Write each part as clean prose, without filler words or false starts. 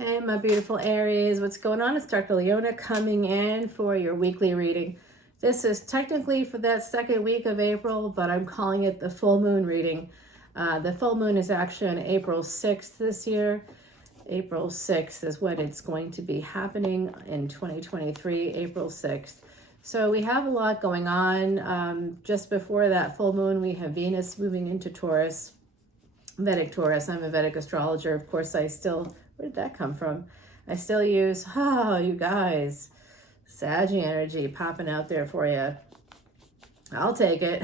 Hey, my beautiful Aries, what's going on? It's Dr. Leona coming in for your weekly reading. This is technically for that second week of April, but I'm calling it the full moon reading. The full moon is actually on April 6th this year. April 6th is when it's going to be happening in 2023, April 6th. So we have a lot going on. Just before that full moon, we have Venus moving into Taurus, Vedic Taurus. I'm a Vedic astrologer. Of course, where did that come from? I still use, you guys, Saggy energy popping out there for you. I'll take it.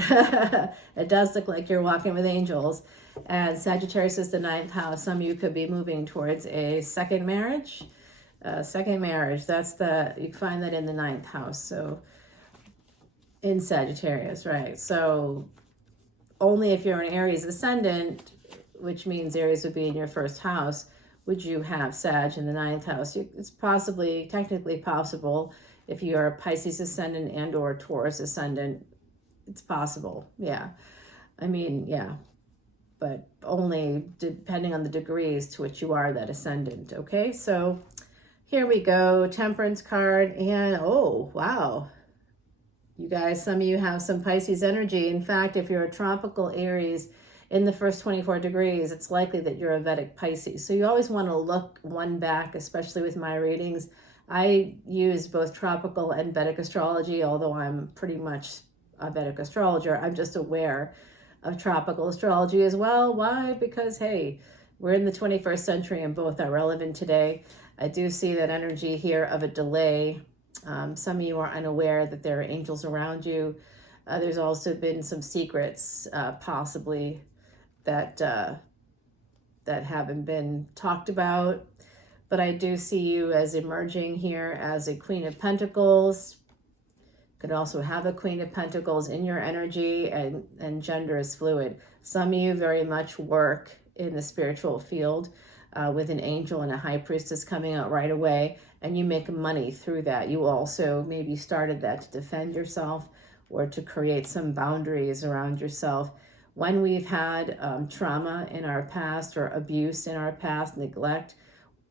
It does look like you're walking with angels. And Sagittarius is the 9th house. Some of you could be moving towards a second marriage. You find that in the 9th house. So in Sagittarius, right? So only if you're an Aries ascendant, which means Aries would be in your first house, would you have Sag in the 9th house. It's technically possible if you're a Pisces ascendant and or Taurus ascendant. It's possible, yeah. But only depending on the degrees to which you are that ascendant, okay? So here we go, Temperance card, and oh, wow. You guys, some of you have some Pisces energy. In fact, if you're a tropical Aries, in the first 24 degrees, it's likely that you're a Vedic Pisces. So you always want to look one back, especially with my readings. I use both tropical and Vedic astrology, although I'm pretty much a Vedic astrologer. I'm just aware of tropical astrology as well. Why? Because, hey, we're in the 21st century and both are relevant today. I do see that energy here of a delay. Some of you are unaware that there are angels around you. There's also been some secrets, possibly, that haven't been talked about. But I do see you as emerging here as a Queen of Pentacles. Could also have a Queen of Pentacles in your energy, and gender is fluid. Some of you very much work in the spiritual field with an angel and a high priestess coming out right away, and you make money through that. You also maybe started that to defend yourself or to create some boundaries around yourself. When we've had trauma in our past or abuse in our past, neglect,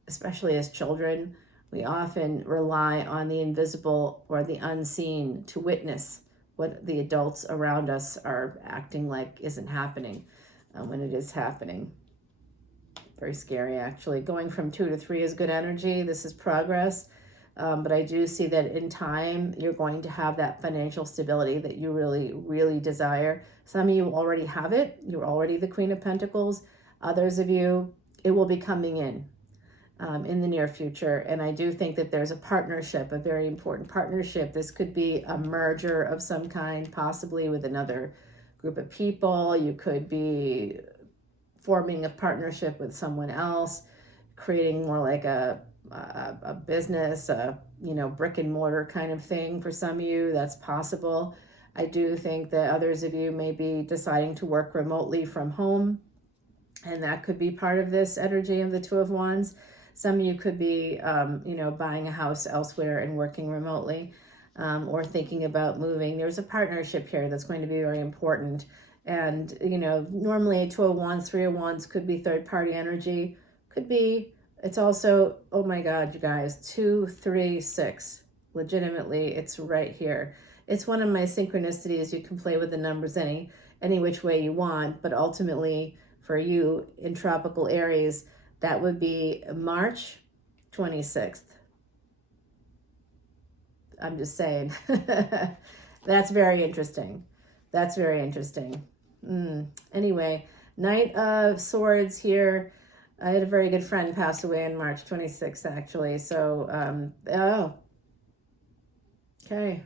especially as children, we often rely on the invisible or the unseen to witness what the adults around us are acting like isn't happening when it is happening. Very scary, actually. Going from 2 to 3 is good energy. This is progress. But I do see that in time, you're going to have that financial stability that you really, really desire. Some of you already have it. You're already the Queen of Pentacles. Others of you, it will be coming in the near future. And I do think that there's a partnership, a very important partnership. This could be a merger of some kind, possibly with another group of people. You could be forming a partnership with someone else, creating more like a business, brick and mortar kind of thing for some of you. That's possible. I do think that others of you may be deciding to work remotely from home, and that could be part of this energy of the Two of Wands. Some of you could be, buying a house elsewhere and working remotely, or thinking about moving. There's a partnership here that's going to be very important. And, normally a Two of Wands, Three of Wands could be third-party energy, could be. It's also, oh my God, you guys, 2, 3, 6. Legitimately, it's right here. It's one of my synchronicities. You can play with the numbers any which way you want, but ultimately for you in tropical Aries, that would be March 26th. I'm just saying. That's very interesting. Anyway, Knight of Swords here. I had a very good friend pass away on March 26th, actually. So, okay.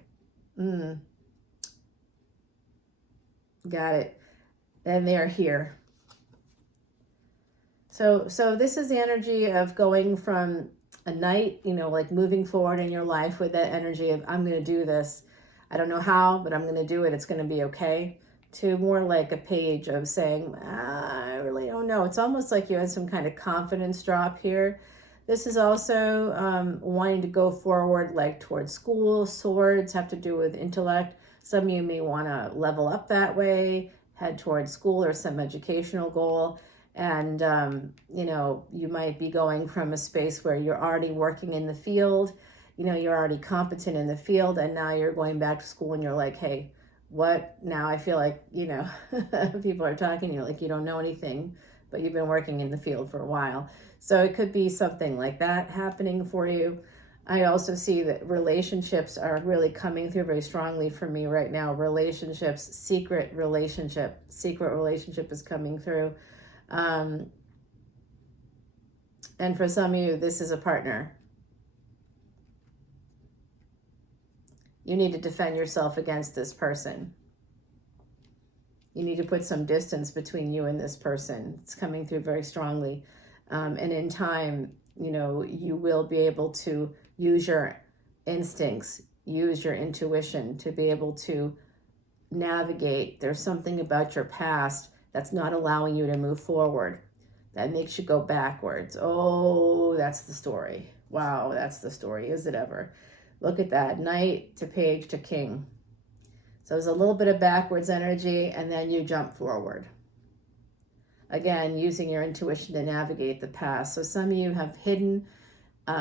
Got it. And they're here. So this is the energy of going from a knight, like moving forward in your life with that energy of, I'm going to do this. I don't know how, but I'm going to do it. It's going to be okay. To more like a page of saying, I really don't know. It's almost like you had some kind of confidence drop here. This is also wanting to go forward, like towards school. Swords have to do with intellect. Some of you may want to level up that way, head towards school or some educational goal. And, you know, you might be going from a space where you're already working in the field, you know, you're already competent in the field, and now you're going back to school and you're like, hey, what now? I feel like, you know, people are talking to you like you don't know anything, but you've been working in the field for a while. So it could be something like that happening for you. I also see that relationships are really coming through very strongly for me right now. Relationships, secret relationship is coming through. And for some of you, this is a partner. You need to defend yourself against this person. You need to put some distance between you and this person. It's coming through very strongly. And in time, you know, you will be able to use your instincts, use your intuition to be able to navigate. There's something about your past that's not allowing you to move forward, that makes you go backwards. Oh, that's the story. Wow, that's the story. Is it ever? Look at that. Knight to page to king. So there's a little bit of backwards energy, and then you jump forward. Again, using your intuition to navigate the past. So some of you have hidden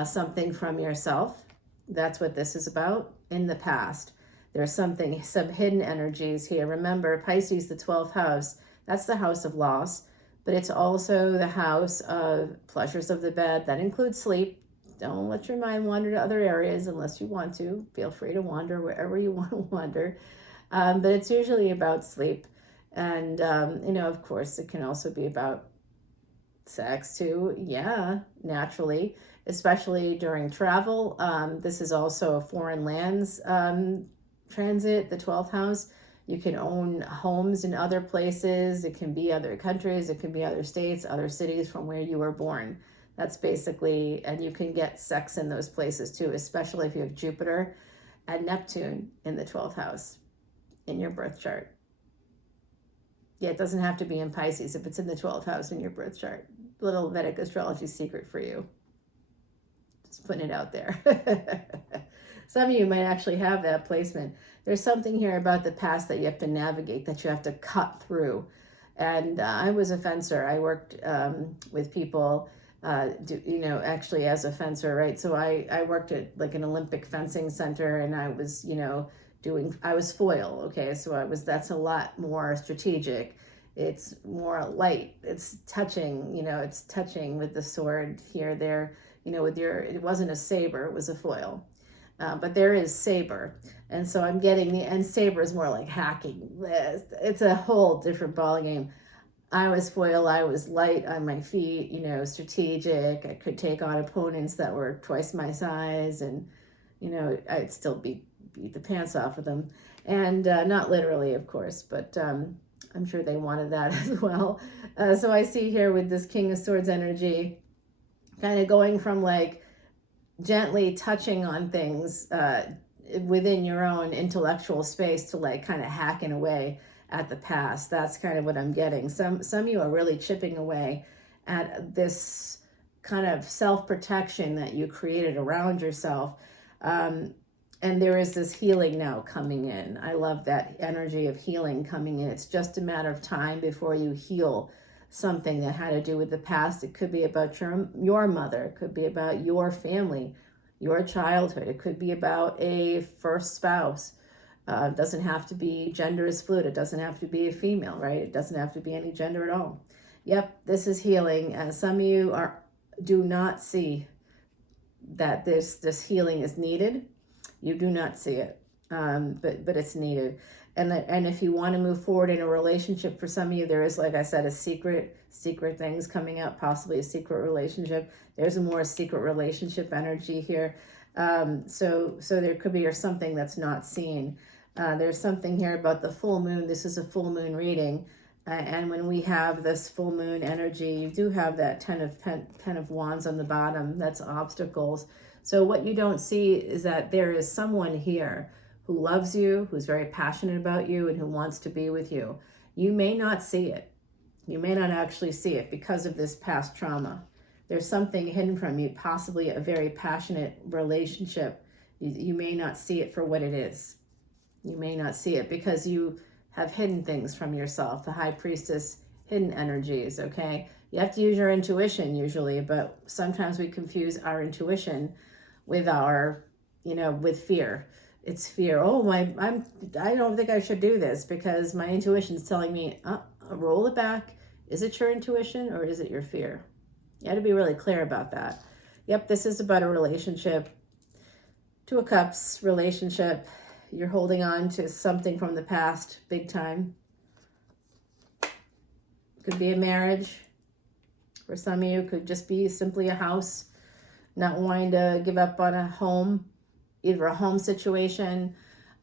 something from yourself. That's what this is about in the past. There's some hidden energies here. Remember, Pisces, the 12th house, that's the house of loss, but it's also the house of pleasures of the bed. That includes sleep. Don't let your mind wander to other areas unless you want to. Feel free to wander wherever you want to wander. But it's usually about sleep. And, you know, of course, it can also be about sex too. Yeah, naturally, especially during travel. This is also a foreign lands transit, the 12th house. You can own homes in other places. It can be other countries. It can be other states, other cities from where you were born. That's basically, and you can get sex in those places too, especially if you have Jupiter and Neptune in the 12th house in your birth chart. Yeah, it doesn't have to be in Pisces if it's in the 12th house in your birth chart. Little Vedic astrology secret for you. Just putting it out there. Some of you might actually have that placement. There's something here about the past that you have to navigate, that you have to cut through. And I was a fencer. I worked with people, you know, actually as a fencer, right? So I worked at like an Olympic fencing center, and I was, you know, I was foil, okay? So that's a lot more strategic. It's more light. It's touching, you know, it's touching with the sword here, there, you know, it wasn't a saber, it was a foil. But there is saber. And so I'm getting and saber is more like hacking. It's a whole different ballgame. I was foil, I was light on my feet, you know, strategic. I could take on opponents that were twice my size, and, you know, I'd still beat the pants off of them. And not literally, of course, but I'm sure they wanted that as well. So I see here with this King of Swords energy, kind of going from like gently touching on things within your own intellectual space to like kind of hacking away at the past. That's kind of what I'm getting. Some of you are really chipping away at this kind of self-protection that you created around yourself. And there is this healing now coming in. I love that energy of healing coming in. It's just a matter of time before you heal something that had to do with the past. It could be about your mother. It could be about your family, your childhood. It could be about a first spouse. It doesn't have to be, gender is fluid. It doesn't have to be a female, right? It doesn't have to be any gender at all. Yep, this is healing. Some of you do not see that this healing is needed. You do not see it, but it's needed. And if you want to move forward in a relationship, for some of you, there is, like I said, a secret things coming up, possibly a secret relationship. There's a more secret relationship energy here. So there could be something that's not seen. There's something here about the full moon. This is a full moon reading. And when we have this full moon energy, you do have that 10 of wands on the bottom. That's obstacles. So what you don't see is that there is someone here who loves you, who's very passionate about you, and who wants to be with you. You may not see it. You may not actually see it because of this past trauma. There's something hidden from you, possibly a very passionate relationship. You may not see it for what it is. You may not see it because you have hidden things from yourself. The High Priestess hidden energies, okay? You have to use your intuition usually, but sometimes we confuse our intuition with our, with fear. It's fear. Oh, I don't think I should do this because my intuition is telling me, roll it back. Is it your intuition or is it your fear? You have to be really clear about that. Yep, this is about a relationship. Two of Cups relationship. You're holding on to something from the past, big time. Could be a marriage. For some of you, could just be simply a house. Not wanting to give up on a home, either a home situation,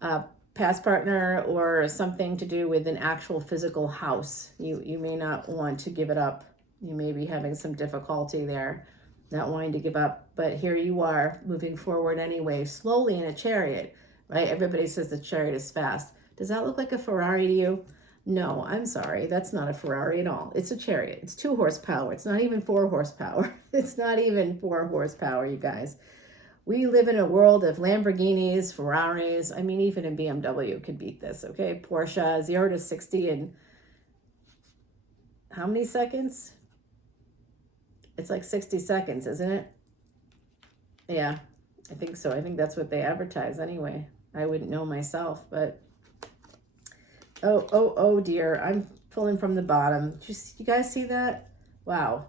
a past partner, or something to do with an actual physical house. You may not want to give it up. You may be having some difficulty there, not wanting to give up. But here you are, moving forward anyway, slowly in a chariot, right? Everybody says the chariot is fast. Does that look like a Ferrari to you? No, I'm sorry. That's not a Ferrari at all. It's a chariot. It's 2 horsepower. It's not even 4 horsepower. It's not even 4 horsepower, you guys. We live in a world of Lamborghinis, Ferraris. I mean, even a BMW could beat this, okay? Porsche, 0 to 60 in how many seconds? It's like 60 seconds, isn't it? Yeah, I think so. I think that's what they advertise anyway. I wouldn't know myself, but oh dear. I'm pulling from the bottom. You guys see that? Wow.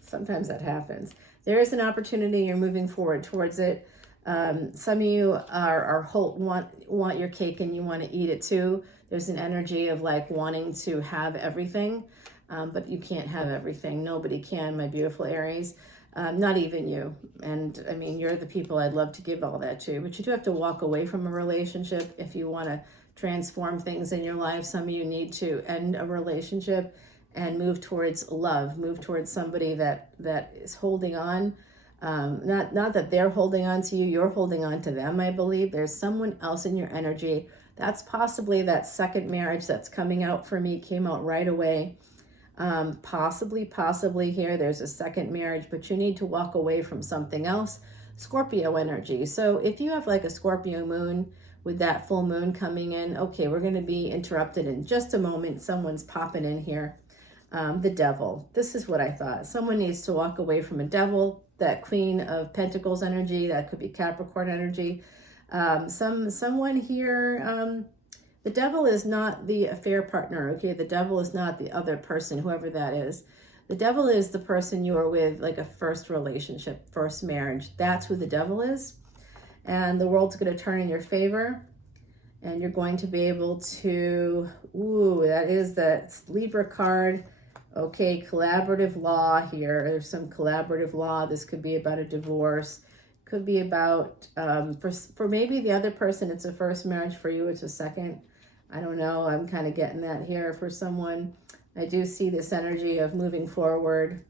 Sometimes that happens. There is an opportunity. You're moving forward towards it. Some of you want your cake and you want to eat it too. There's an energy of like wanting to have everything, but you can't have everything. Nobody can, my beautiful Aries. Not even you. And I mean, you're the people I'd love to give all that to, but you do have to walk away from a relationship if you want to transform things in your life. Some of you need to end a relationship and move towards love, move towards somebody that is holding on. Not that they're holding on to you, you're holding on to them, I believe. There's someone else in your energy. That's possibly that second marriage that's coming out for me, came out right away. Possibly here, there's a second marriage, but you need to walk away from something else. Scorpio energy. So if you have like a Scorpio moon with that full moon coming in, okay, we're going to be interrupted in just a moment. Someone's popping in here. The devil. This is what I thought. Someone needs to walk away from a devil, that Queen of Pentacles energy. That could be Capricorn energy. Someone here, the devil is not the affair partner, okay? The devil is not the other person, whoever that is. The devil is the person you are with, like a first relationship, first marriage. That's who the devil is. And the world's going to turn in your favor. And you're going to be able to, that is that Libra card. Okay, collaborative law here. There's some collaborative law. This could be about a divorce. Could be about, for maybe the other person, it's a first marriage. For you, it's a second. I don't know. I'm kind of getting that here for someone. I do see this energy of moving forward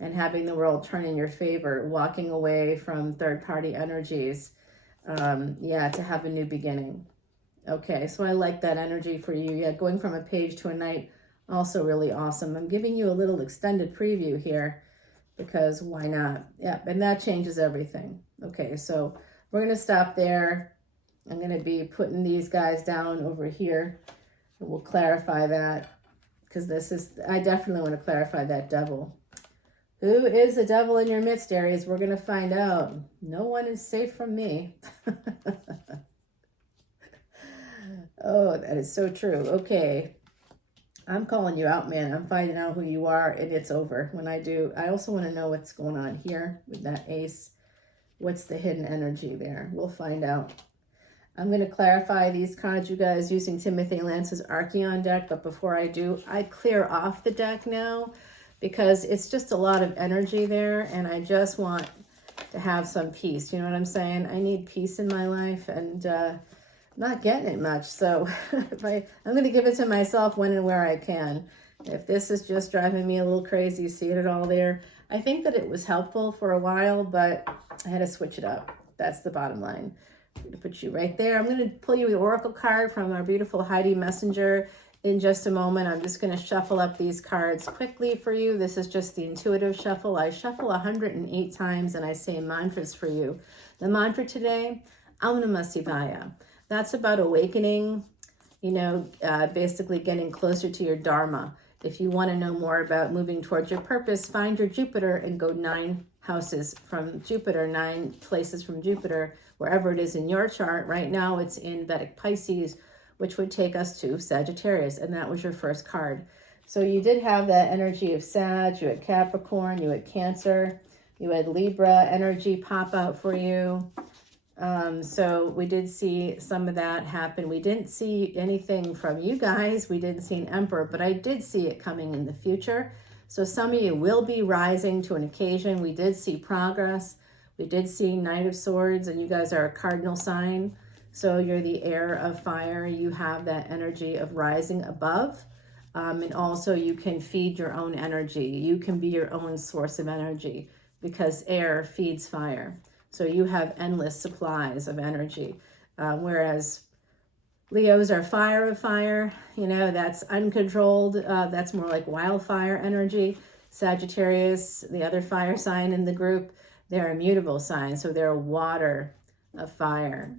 and having the world turn in your favor, walking away from third-party energies. To have a new beginning. Okay, so I like that energy for you. Yeah, going from a page to a knight, also really awesome. I'm giving you a little extended preview here because why not? Yeah, and that changes everything. Okay, so we're going to stop there. I'm going to be putting these guys down over here. And we'll clarify that because I definitely want to clarify that devil. Who is the devil in your midst, Aries? We're going to find out. No one is safe from me. Oh, that is so true. Okay. I'm calling you out, man. I'm finding out who you are, and it's over. When I do, I also want to know what's going on here with that ace. What's the hidden energy there? We'll find out. I'm going to clarify these cards, you guys, using Timothy Lance's Archeon deck. But before I do, I clear off the deck now because it's just a lot of energy there, and I just want to have some peace. You know what I'm saying? I need peace in my life, and not getting it much. So I'm going to give it to myself when and where I can. If this is just driving me a little crazy, seeing it all there, I think that it was helpful for a while, but I had to switch it up. That's the bottom line. I'm going to put you right there. I'm going to pull you the Oracle card from our beautiful Heidi Messenger in just a moment. I'm just going to shuffle up these cards quickly for you. This is just the intuitive shuffle. I shuffle 108 times and I say mantras for you. The mantra today, Om Namah Shivaya. That's about awakening, basically getting closer to your Dharma. If you want to know more about moving towards your purpose, find your Jupiter and go 9 houses from Jupiter, 9 places from Jupiter, wherever it is in your chart. Right now it's in Vedic Pisces, which would take us to Sagittarius, and that was your first card. So you did have that energy of Sag, you had Capricorn, you had Cancer, you had Libra energy pop out for you. So we did see some of that happen. We didn't see anything from you guys. We didn't see an Emperor, but I did see it coming in the future. So some of you will be rising to an occasion. We did see progress. We did see Knight of Swords, and you guys are a cardinal sign. So you're the heir of fire. You have that energy of rising above. And also you can feed your own energy. You can be your own source of energy because air feeds fire. So you have endless supplies of energy. Whereas Leos are fire of fire, you know, that's uncontrolled. That's more like wildfire energy. Sagittarius, the other fire sign in the group, they're immutable signs. So they're water of fire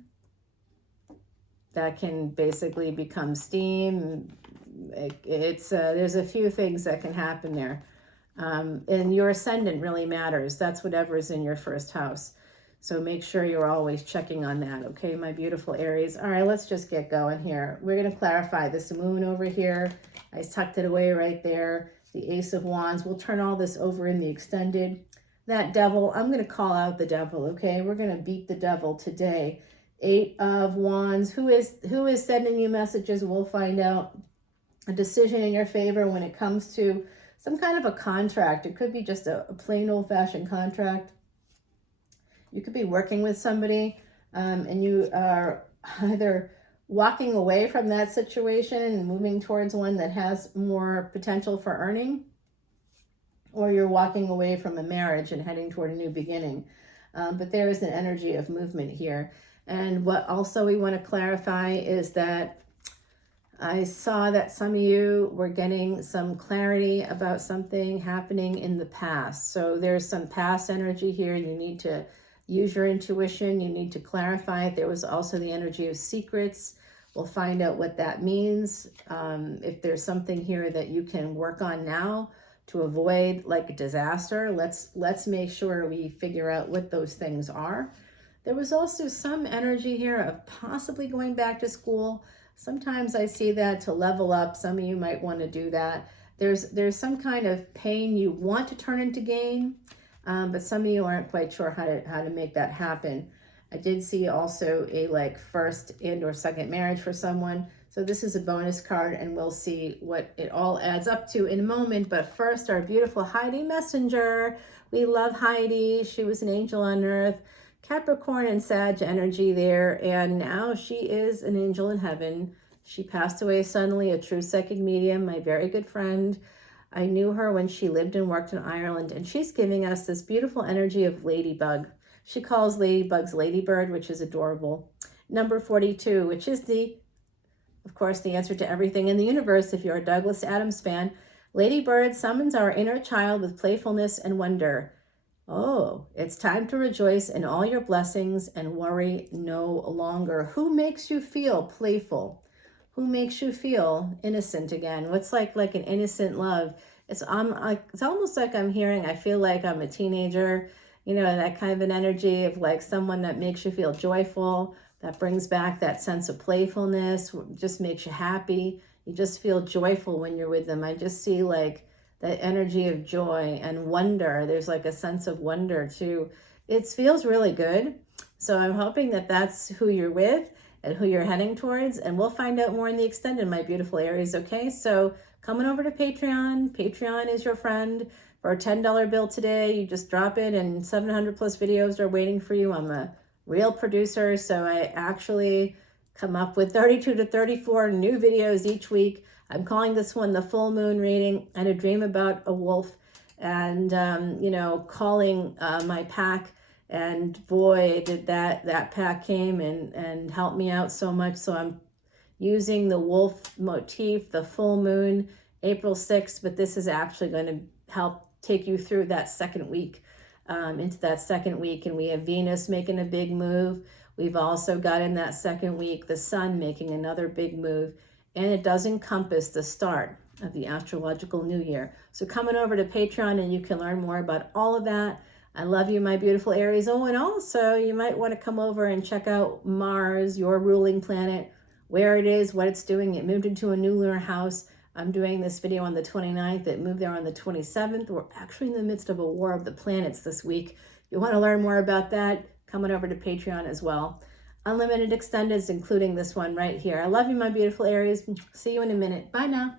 that can basically become steam. There's a few things that can happen there. And your ascendant really matters. That's whatever's in your first house. So make sure you're always checking on that, okay, my beautiful Aries. All right, let's just get going here. We're going to clarify this moon over here. I tucked it away right there. The Ace of Wands. We'll turn all this over in the extended. That devil, I'm going to call out the devil, okay? We're going to beat the devil today. 8 of Wands. Who is sending you messages? We'll find out. A decision in your favor when it comes to some kind of a contract. It could be just a plain old-fashioned contract. You could be working with somebody and you are either walking away from that situation and moving towards one that has more potential for earning, or you're walking away from a marriage and heading toward a new beginning. But there is an energy of movement here. And what also we want to clarify is that I saw that some of you were getting some clarity about something happening in the past. So there's some past energy here. You need to use your intuition. You need to clarify it. There was also the energy of secrets. We'll find out what that means. If there's something here that you can work on now to avoid like a disaster, let's make sure we figure out what those things are. There was also some energy here of possibly going back to school. Sometimes I see that to level up. Some of you might want to do that. There's some kind of pain you want to turn into gain, but some of you aren't quite sure how to make that happen. I did see also a like first and or second marriage for someone. So this is a bonus card, and we'll see what it all adds up to in a moment. But first, our beautiful Heidi Messenger. We love Heidi. She was an angel on earth. Capricorn and Sag energy there, and now she is an angel in heaven. She passed away suddenly, a true psychic medium, my very good friend. I knew her when she lived and worked in Ireland, and she's giving us this beautiful energy of ladybug. She calls ladybugs ladybird, which is adorable. Number 42, which is of course, the answer to everything in the universe if you're a Douglas Adams fan. Ladybird summons our inner child with playfulness and wonder. Oh, it's time to rejoice in all your blessings and worry no longer. Who makes you feel playful? Who makes you feel innocent again? What's like an innocent love? It's almost like I'm hearing, I feel like I'm a teenager, you know, that kind of an energy of like someone that makes you feel joyful, that brings back that sense of playfulness, just makes you happy. You just feel joyful when you're with them. I just see like that energy of joy and wonder. There's like a sense of wonder too. It feels really good. So I'm hoping that that's who you're with and who you're heading towards. And we'll find out more in the extended, my beautiful Aries. Okay, so coming over to Patreon. Patreon is your friend. For a $10 bill today, you just drop it and 700 plus videos are waiting for you. I'm a real producer, so I actually come up with 32 to 34 new videos each week. I'm calling this one the full moon reading. I had a dream about a wolf and, you know, calling my pack, and boy, did that pack came and helped me out so much. So I'm using the wolf motif, the full moon, April 6th, but this is actually going to help take you through that second week, into that second week. And we have Venus making a big move. We've also got in that second week, the sun making another big move. And it does encompass the start of the astrological new year. So coming over to Patreon and you can learn more about all of that. I love you, my beautiful Aries. Oh, and also you might want to come over and check out Mars, your ruling planet, where it is, what it's doing. It moved into a new lunar house. I'm doing this video on the 29th. It moved there on the 27th. We're actually in the midst of a war of the planets this week. You want to learn more about that? Coming over to Patreon as well. Unlimited extendeds, including this one right here. I love you, my beautiful Aries. See you in a minute. Bye now.